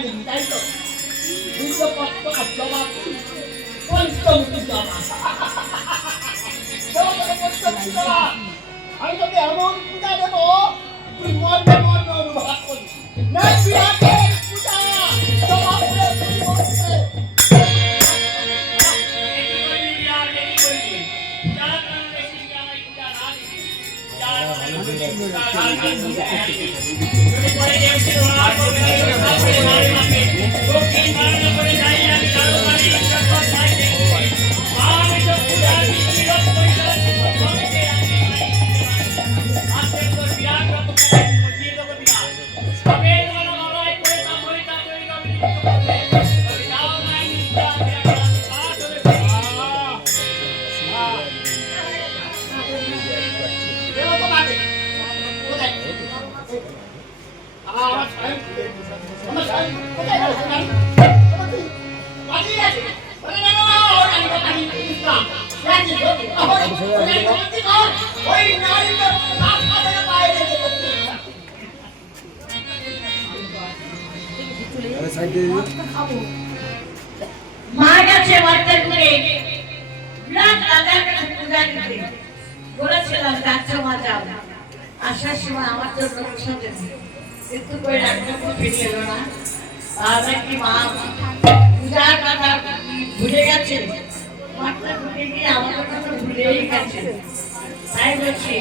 লিখি তাই তো পূজাপত্র আর জমা পঞ্চমুখী জমা আমি তোকে এমন পূজা দেবো তুই মর্মে মর্মে অনুভব করি না বিরাটের পূজা জমা করে মার কাছে বার্তা করে বিরাট রাজার কাছে পূজা দিতে বলেছিলাম যাচ্ছ মা যাও আসার সময় আমার জন্য প্রসাদ একটু করে রাখতে পেরেছিল না তাহলে কি মা পূজার কথা ভুলে গেছে মাত্র ভুলে গিয়ে আমার কথা ভুলেই গেছে তাই বলছি